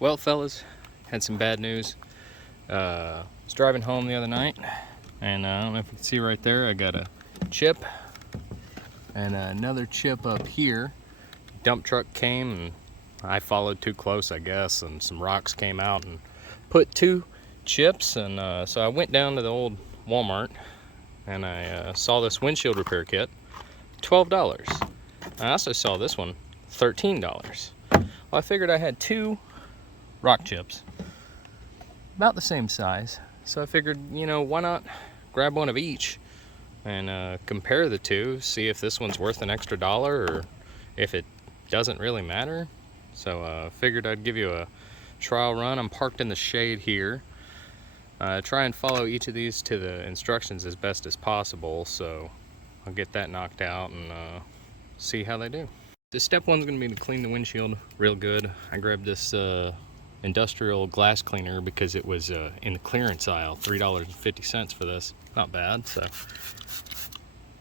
Well, fellas, had some bad news. Was driving home the other night, and I don't know if you can see right there, I got a chip and another chip up here. Dump truck came and I followed too close, I guess, and some rocks came out and put two chips. And so I went down to the old Walmart and I saw this windshield repair kit, $12. I also saw this one, $13. Well, I figured I had two rock chips, about the same size. So I figured, why not grab one of each and compare the two, see if this one's worth an extra dollar or if it doesn't really matter. So figured I'd give you a trial run. I'm parked in the shade here. Try and follow each of these to the instructions as best as possible. So I'll get that knocked out and see how they do. So step one's gonna be to clean the windshield real good. I grabbed this industrial glass cleaner because it was in the clearance aisle, $3.50 for this. Not bad. So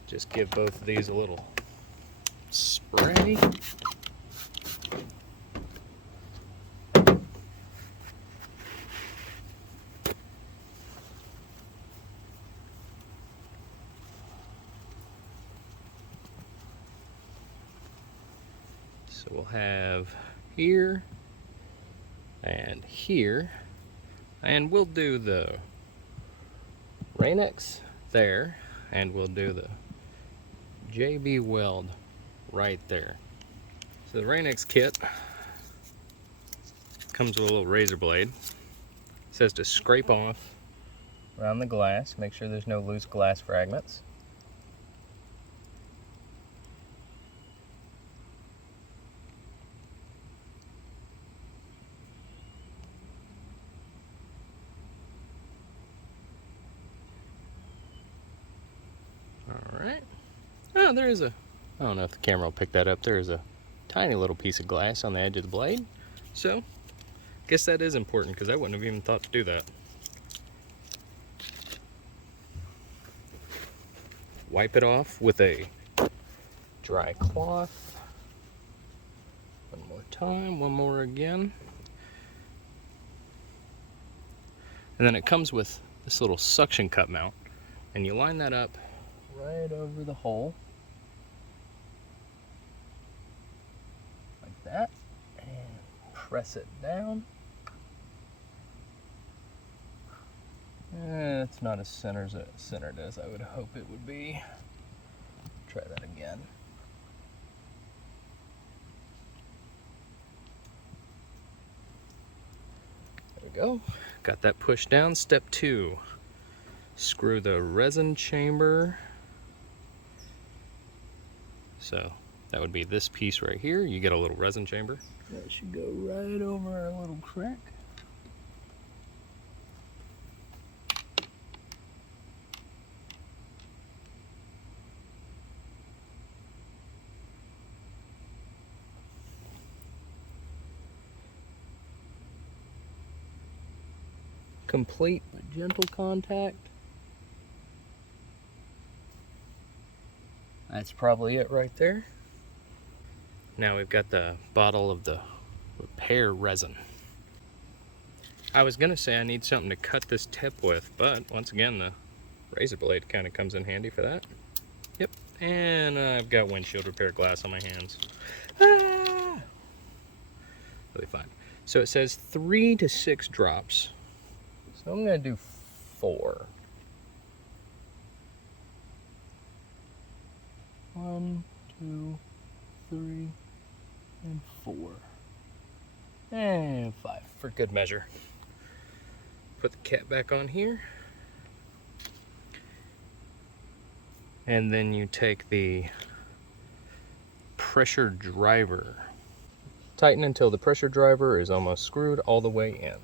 just give both of these a little spray. So we'll have here and here, and we'll do the RainX there, and we'll do the J-B Weld right there. So the RainX kit comes with a little razor blade. It says to scrape off around the glass, make sure there's no loose glass fragments. Alright. Oh, there is I don't know if the camera will pick that up, there is a tiny little piece of glass on the edge of the blade. So, guess that is important because I wouldn't have even thought to do that. Wipe it off with a dry cloth. One more time, one more again. And then it comes with this little suction cup mount, and you line that up right over the hole like that and press it down. It's not as centered as I would hope it would be. Try that again. There we go. Got that pushed down. Step 2. Screw the resin chamber. So that would be this piece right here. You get a little resin chamber. That should go right over our little crack. Complete but gentle contact. That's probably it right there. Now we've got the bottle of the repair resin. I was gonna say I need something to cut this tip with, but once again the razor blade kind of comes in handy for that. Yep, and I've got windshield repair glass on my hands. Ah! Really fine. So it says 3 to 6 drops. So I'm gonna do 4. 1, 2, 3, and 4. And 5 for good measure. Put the cap back on here. And then you take the pressure driver. Tighten until the pressure driver is almost screwed all the way in.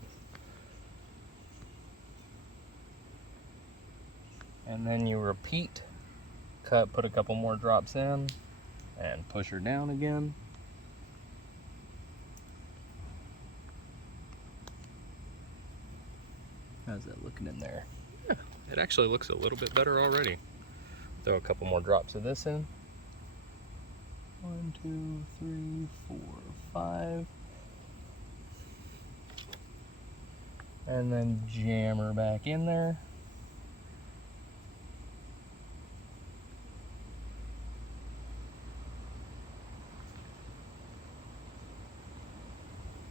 And then you repeat. Put a couple more drops in and push her down again. How's that looking in there? Yeah, it actually looks a little bit better already. Throw a couple more drops of this in. 1, 2, 3, 4, 5. and then jam her back in there.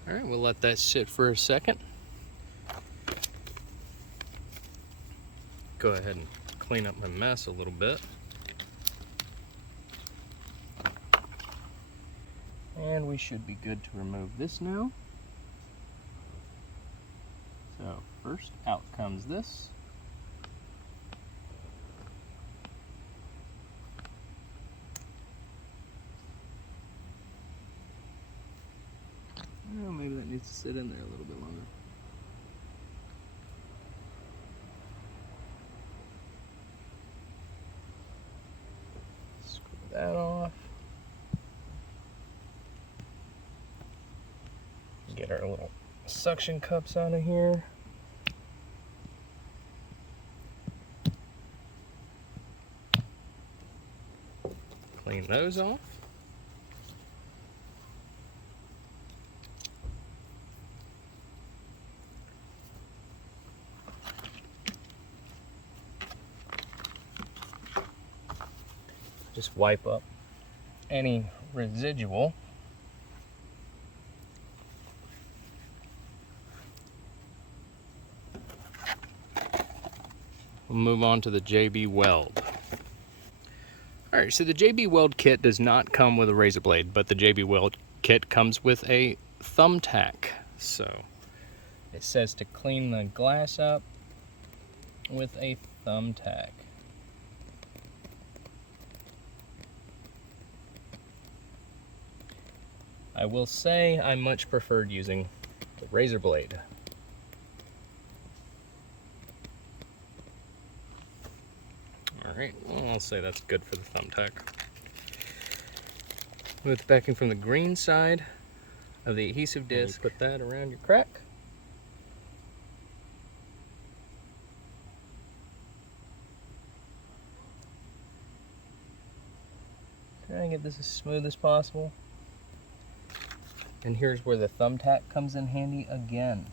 All right, we'll let that sit for a second. Go ahead and clean up my mess a little bit. And we should be good to remove this now. So first out comes this. Oh, maybe that needs to sit in there a little bit longer. Screw that off. Get our little suction cups out of here. Clean those off. Just wipe up any residual. We'll move on to the J-B Weld. Alright, so the J-B Weld kit does not come with a razor blade, but the J-B Weld kit comes with a thumbtack. So it says to clean the glass up with a thumbtack. I will say I much preferred using the razor blade. Alright, well, I'll say that's good for the thumbtack. With the backing from the green side of the adhesive disc, put that around your crack. Try and get this as smooth as possible. And here's where the thumbtack comes in handy again.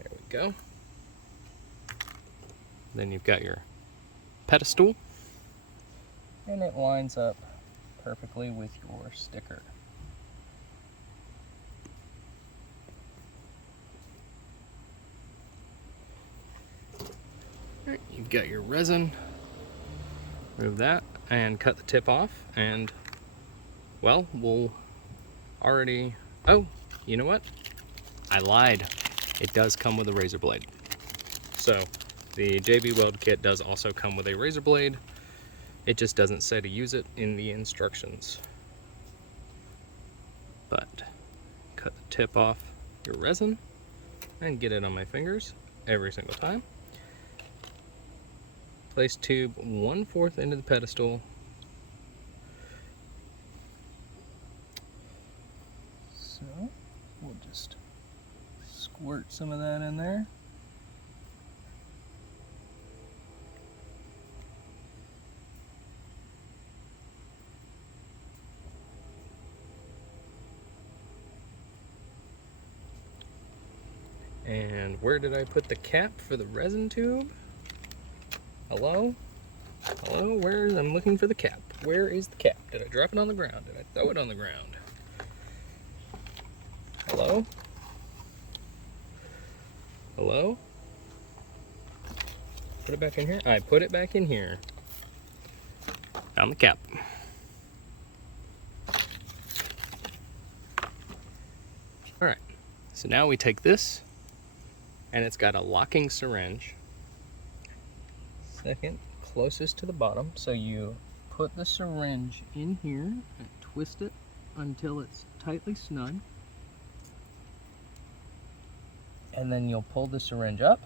There we go. Then you've got your pedestal, and it lines up perfectly with your sticker. All right, you've got your resin. Remove that and cut the tip off, and well, we'll already, oh, you know what? I lied. It does come with a razor blade. So the J-B Weld kit does also come with a razor blade. It just doesn't say to use it in the instructions. But cut the tip off your resin and get it on my fingers every single time. Place tube 1/4 into the pedestal. So we'll just squirt some of that in there. And where did I put the cap for the resin tube? Hello? Hello? I'm looking for the cap. Where is the cap? Did I drop it on the ground? Did I throw it on the ground? Hello? Hello? Put it back in here? I put it back in here. Found the cap. Alright, so now we take this, and it's got a locking syringe. Second closest to the bottom, so you put the syringe in here and twist it until it's tightly snug, and then you'll pull the syringe up,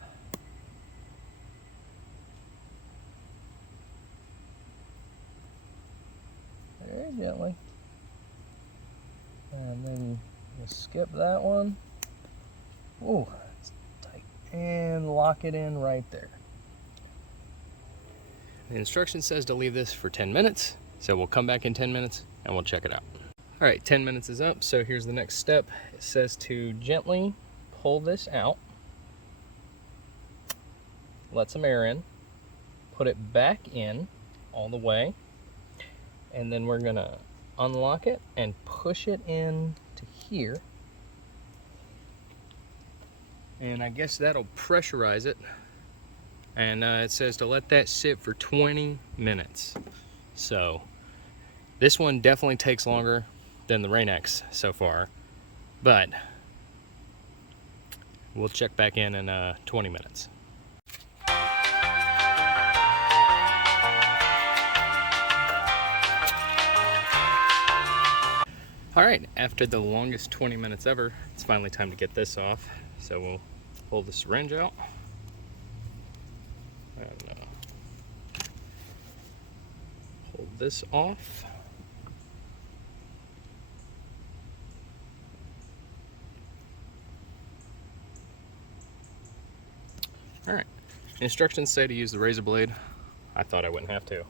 very gently, and then you skip that one. Oh, it's tight, and lock it in right there. The instruction says to leave this for 10 minutes, so we'll come back in 10 minutes and we'll check it out. All right, 10 minutes is up, so here's the next step. It says to gently pull this out, let some air in, put it back in all the way, and then we're gonna unlock it and push it in to here. And I guess that'll pressurize it. And it says to let that sit for 20 minutes. So this one definitely takes longer than the RainX so far, but we'll check back in 20 minutes. All right, after the longest 20 minutes ever, it's finally time to get this off. So we'll pull the syringe out. And pull this off. All right, instructions say to use the razor blade. I thought I wouldn't have to,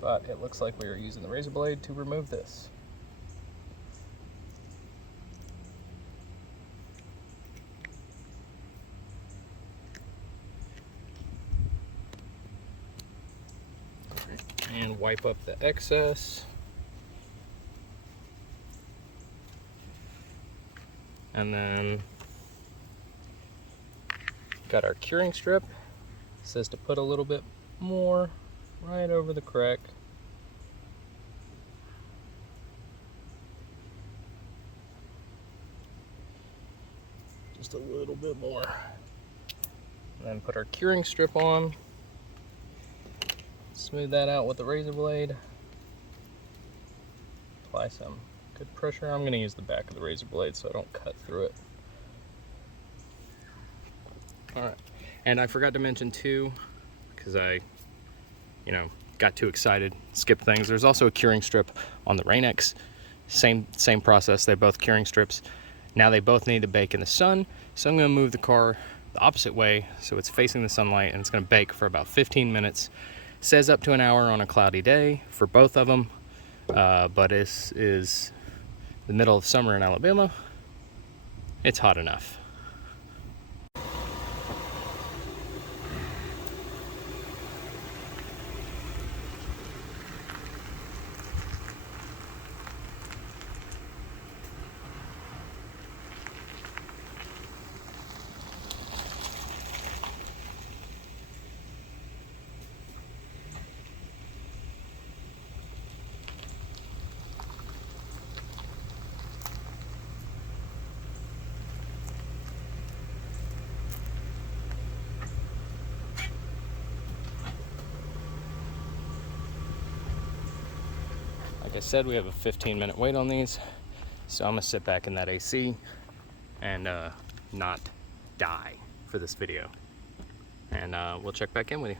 but it looks like we are using the razor blade to remove this. And wipe up the excess. And then got our curing strip. It says to put a little bit more right over the crack. Just a little bit more. And then put our curing strip on. Smooth that out with the razor blade. Apply some good pressure. I'm going to use the back of the razor blade so I don't cut through it. Alright, and I forgot to mention too, because I, got too excited, skipped things. There's also a curing strip on the RainX. Same process, they're both curing strips. Now they both need to bake in the sun, so I'm going to move the car the opposite way so it's facing the sunlight, and it's going to bake for about 15 minutes. Says up to an hour on a cloudy day for both of them, but this is the middle of summer in Alabama. It's hot enough. Like I said, we have a 15-minute wait on these, so I'm gonna sit back in that AC and not die for this video. And we'll check back in with you.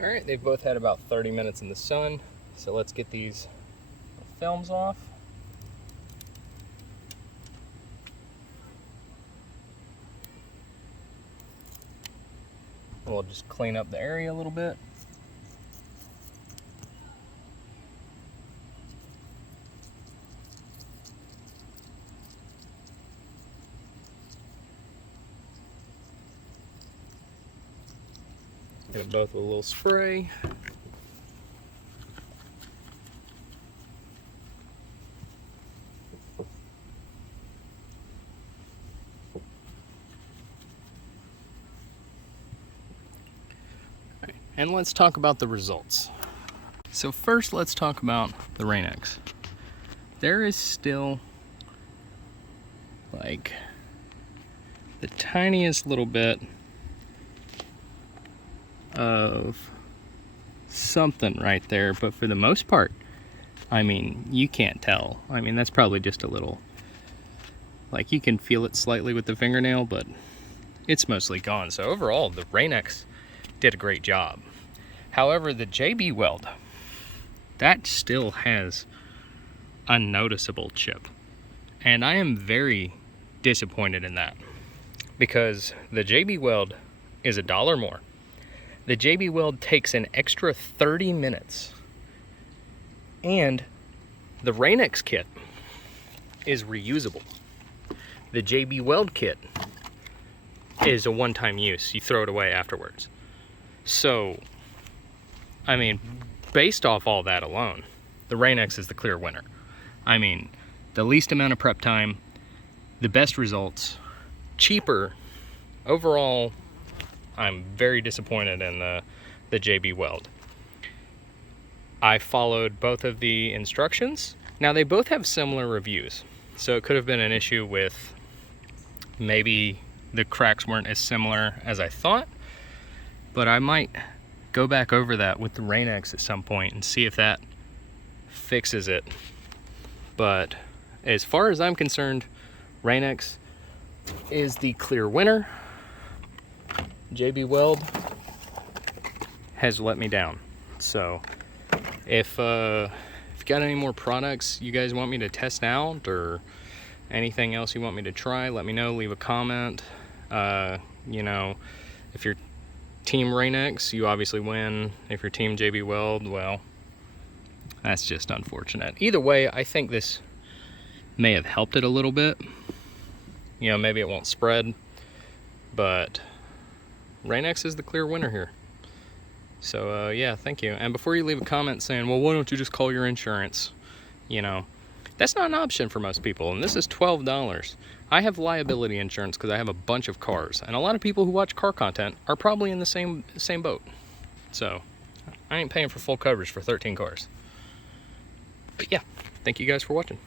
All right, they've both had about 30 minutes in the sun, so let's get these films off. We'll just clean up the area a little bit. Hit them both with a little spray. Right, and let's talk about the results. So first, let's talk about the RainX. There is still like the tiniest little bit of something right there, but for the most part, I mean, you can't tell. I mean, that's probably just a little, like, you can feel it slightly with the fingernail, but it's mostly gone. So overall, the RainX did a great job. However, the J-B Weld, that still has a noticeable chip, and I am very disappointed in that, because the J-B Weld is $1 more. The J-B Weld takes an extra 30 minutes. And the RainX kit is reusable. The J-B Weld kit is a one-time use. You throw it away afterwards. So, I mean, based off all that alone, the RainX is the clear winner. I mean, the least amount of prep time, the best results, cheaper. Overall, I'm very disappointed in the J-B Weld. I followed both of the instructions. Now, they both have similar reviews, so it could have been an issue with maybe the cracks weren't as similar as I thought, but I might go back over that with the RainX at some point and see if that fixes it. But as far as I'm concerned, RainX is the clear winner. J-B Weld has let me down. So if you got any more products you guys want me to test out, or anything else you want me to try, let me know. Leave a comment. You know, if you're Team RainX, you obviously win. If you're Team J-B Weld, well, that's just unfortunate. Either way, I think this may have helped it a little bit. You know, maybe it won't spread, but RainX is the clear winner here. So yeah, thank you. And before you leave a comment saying, well, why don't you just call your insurance? You know, that's not an option for most people, and this is $12. I have liability insurance because I have a bunch of cars, and a lot of people who watch car content are probably in the same boat. So I ain't paying for full coverage for 13 cars. But yeah, thank you guys for watching.